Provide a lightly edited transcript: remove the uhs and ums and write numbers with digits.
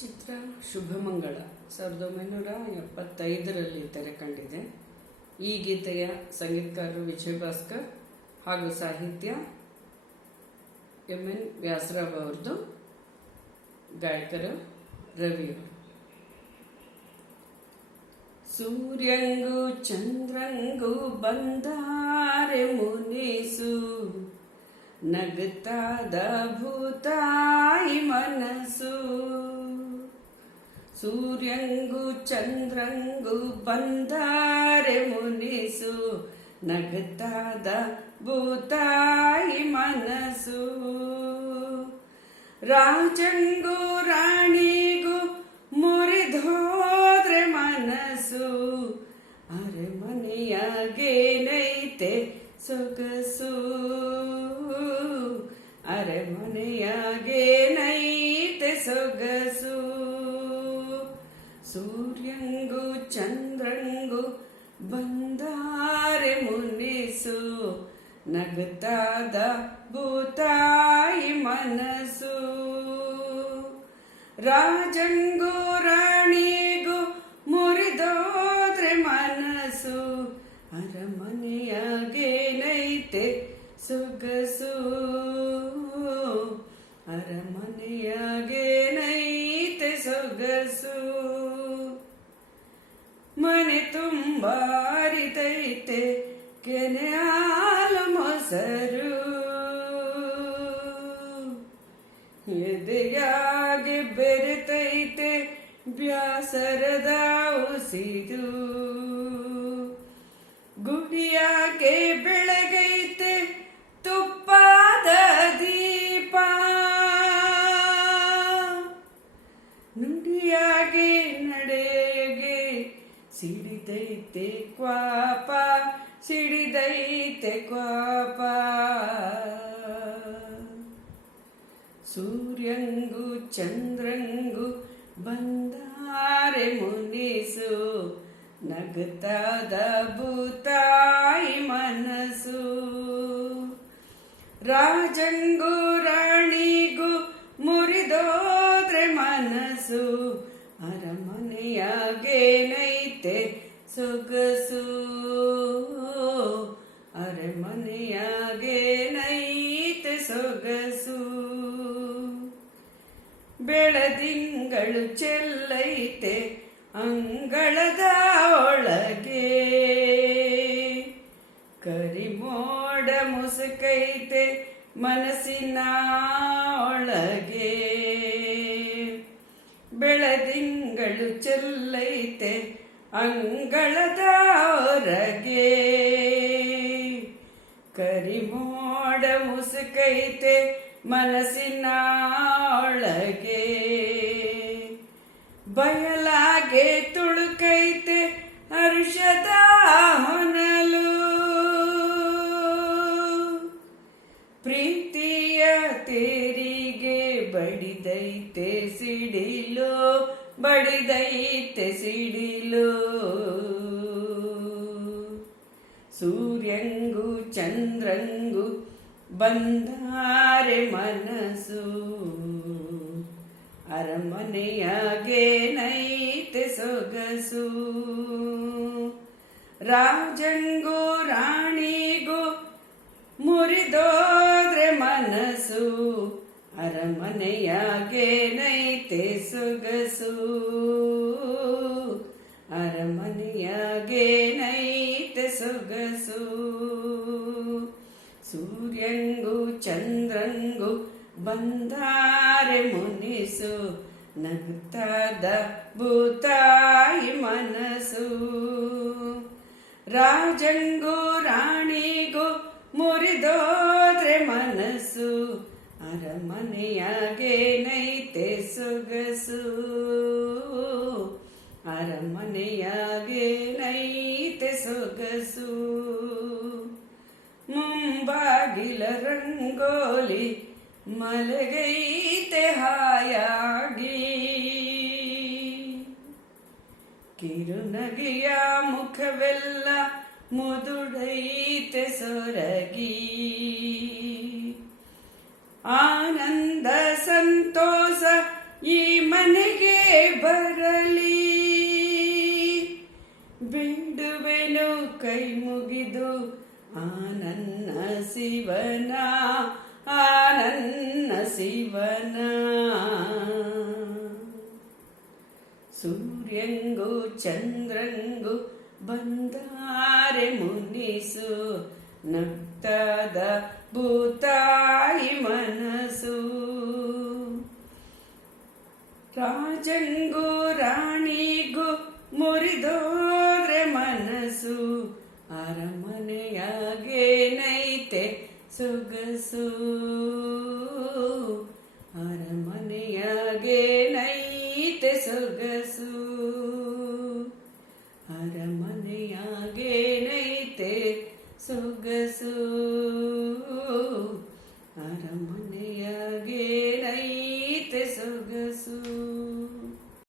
ಚಿತ್ರ ಶುಭಮಂಗಳ 1975ರಲ್ಲಿ ತೆರೆ ಕಂಡಿದೆ. ಈ ಗೀತೆಯ ಸಂಗೀತಕಾರರು ವಿಜಯ್ ಭಾಸ್ಕರ್ ಹಾಗೂ ಸಾಹಿತ್ಯ ಎಂ.ಎನ್. ವ್ಯಾಸರಾವ್ ಅವರದು, ಗಾಯಕರು ರವಿಯವರು. ಸೂರ್ಯಂಗೂ ಚಂದ್ರಂಗೂ ಬಂದಾರೆ ಮುನಿಸು, ನಗುತ್ತಾದ ಭೂತಾಯಿ ಮನಸ್ಸು. ಸೂರ್ಯಂಗೂ ಚಂದ್ರಂಗೂ ಬಂದಾರೆ ಮುನಿಸು, ನಗುತ್ತಾದ ಭೂತಾಯಿ ಮನಸ್ಸು. ರಾಜಂಗೂ ರಾಣಿಗೂ ಮುರಿದೋದ್ರೆ ಮನಸ್ಸು, ಅರಮನೆಯಾಗೇನೈತೆ ಸೊಗಸು. ಅರಮನೆಯಾಗೇನೈತೆ ಸೊಗಸು. ಸೂರ್ಯಂಗೂ ಚಂದ್ರಂಗೂ ಬಂದಾರೆ ಮುನಿಸು, ನಗುತ್ತಾದ ಭೂತಾಯಿ ಮನಸ್ಸು. ರಾಜಂಗೂ ರಾಣಿಗೂ ಮುರಿದೋದ್ರೆ ಮನಸ್ಸು, ಅರಮನೆಯಾಗೇನೈತೆ ಸೊಗಸು. ಅರಮನೆಯಾಗೇನೈತೆ ಸೊಗಸು. ಮನೆ ತುಂಬ ಅರಿತೈತೆ ಕೆನೆ ಹಾಲು ಮೊಸರು, ಎದೆಯಾಗೆ ಬೆರೆತೈತೆ ಬ್ಯಾಸರದ ಉಸಿರು. ಗುಡಿಯಾಗೆ ಬೆಳಗೈತೆ ತುಪ್ಪಾದ ದೀಪ, ನುಡಿಯಾಗೆ ನಡೆಯಗೆ ಸಿಡಿದೈತೆ ಕ್ವಾಪ, ಸಿಡಿದೈತೆ ಕ್ವಾಪ. ಸೂರ್ಯಂಗೂ ಚಂದ್ರಂಗೂ ಬಂದಾರೆ ಮುನಿಸು, ನಗುತ್ತಾದ ಭೂತಾಯಿ ಮನಸ್ಸು. ರಾಜಂಗೂ ರಾಣಿಗೂ ಮುರಿದೋದ್ರೆ ಮನಸ್ಸು, ಅರಮನೆಯಾಗೇನೈತೆ ಸೊಗಸು. ಅರಮನೆಯಾಗೇನೈತೆ ಸೊಗಸು. ಬೆಳದಿಂಗಳು ಚೆಲ್ಲೈತೆ ಅಂಗಳದ ಒಳಗೆ, ಕರಿಮೋಡ ಮುಸುಕೈತೆ ಮನಸ್ಸಿನ ಒಳಗೆ. ಬೆಳದಿಂಗಳು ಚೆಲ್ಲೈತೆ ಅಂಗಳದ ಹೊರಗೆ, ಕರಿಮೋಡ ಮುಸುಕೈತೆ ಮನಸ್ಸಿನ ಒಳಗೆ. ಬಯಲಾಗೆ ತುಳುಕೈತೆ ಹರ್ಷದ ಹೊನಲು, ಪ್ರೀತಿಯ ತೇರಿಗೆ ಬಡಿದೈತೆ ಸಿಡಿಲು, ಬಡಿದೈತೆ ಸಿಡಿಲು. ಸೂರ್ಯಂಗೂ ಚಂದ್ರಂಗೂ ಬಂದಾರೆ ಮನಸ್ಸು, ಅರಮನೆಯಾಗೇನೈತೆ ಸೊಗಸು. ರಾಜಂಗೂ ರಾಣಿಗೂ ಮುರಿದೋದ್ರೆ ಮನಸ್ಸು, ಅರಮನೆಯಾಗೇನೈತೆ ಸೊಗಸು. ಅರಮನೆಯಾಗೇನೈತೆ ಸೊಗಸು. ಸೂರ್ಯಂಗೂ ಚಂದ್ರಂಗೂ ಬಂದಾರೆ ಮುನಿಸು, ನಗುತ್ತಾದ ಭೂತಾಯಿ ಮನಸ್ಸು. ರಾಜಂಗೂ ರಾಣಿಗೂ ಮುರಿದೋದ್ರೆ ಮನಸ್ಸು, ಅರಮನೆಯಾಗೇನೈತೆ ಸೊಗಸು. ಅರಮನೆಯಾಗೇನೈತೆ ಸೊಗಸು. ಮುಂಬಾಗಿಲ ರಂಗೋಲಿ ಮಲಗೈತೆ ಹಾಯಾಗಿ, ಕಿರುನಗೆಯ ಮುಖವೆಲ್ಲ ಮುದುಡೈತೆ ಸೊರಗಿ. ಆನಂದ ಸಂತೋಷ ಈ ಮನೆಗೆ ಬರಲಿ, ಬೇಡುವೆನು ಕೈ ಮುಗಿದು ಆ ನನ್ನ ಶಿವನ, ಆ ನನ್ನ ಶಿವನ. ಸೂರ್ಯಂಗೂ ಚಂದ್ರಂಗೂ ಬಂದಾರೆ ಮುನಿಸು, ನಗ್ತದ ಭೂತಾಯಿ ಮನಸ್ಸು. ರಾಜಂಗೂ ರಾಣಿಗೂ ಮುರಿದೋದ್ರೆ ಮನಸ್ಸು, ಅರಮನೆಯಾಗೇನೈತೆ ಸೊಗಸು, ಅರಮನೆಯಾಗೇನೈತೆ ಸೊಗಸು, ಅರಮನೆಯಾಗೇನೈತೆ ಸೊಗಸು, ಅರಮನೆಯಾಗೇನೈತೆ ಸೊಗಸು.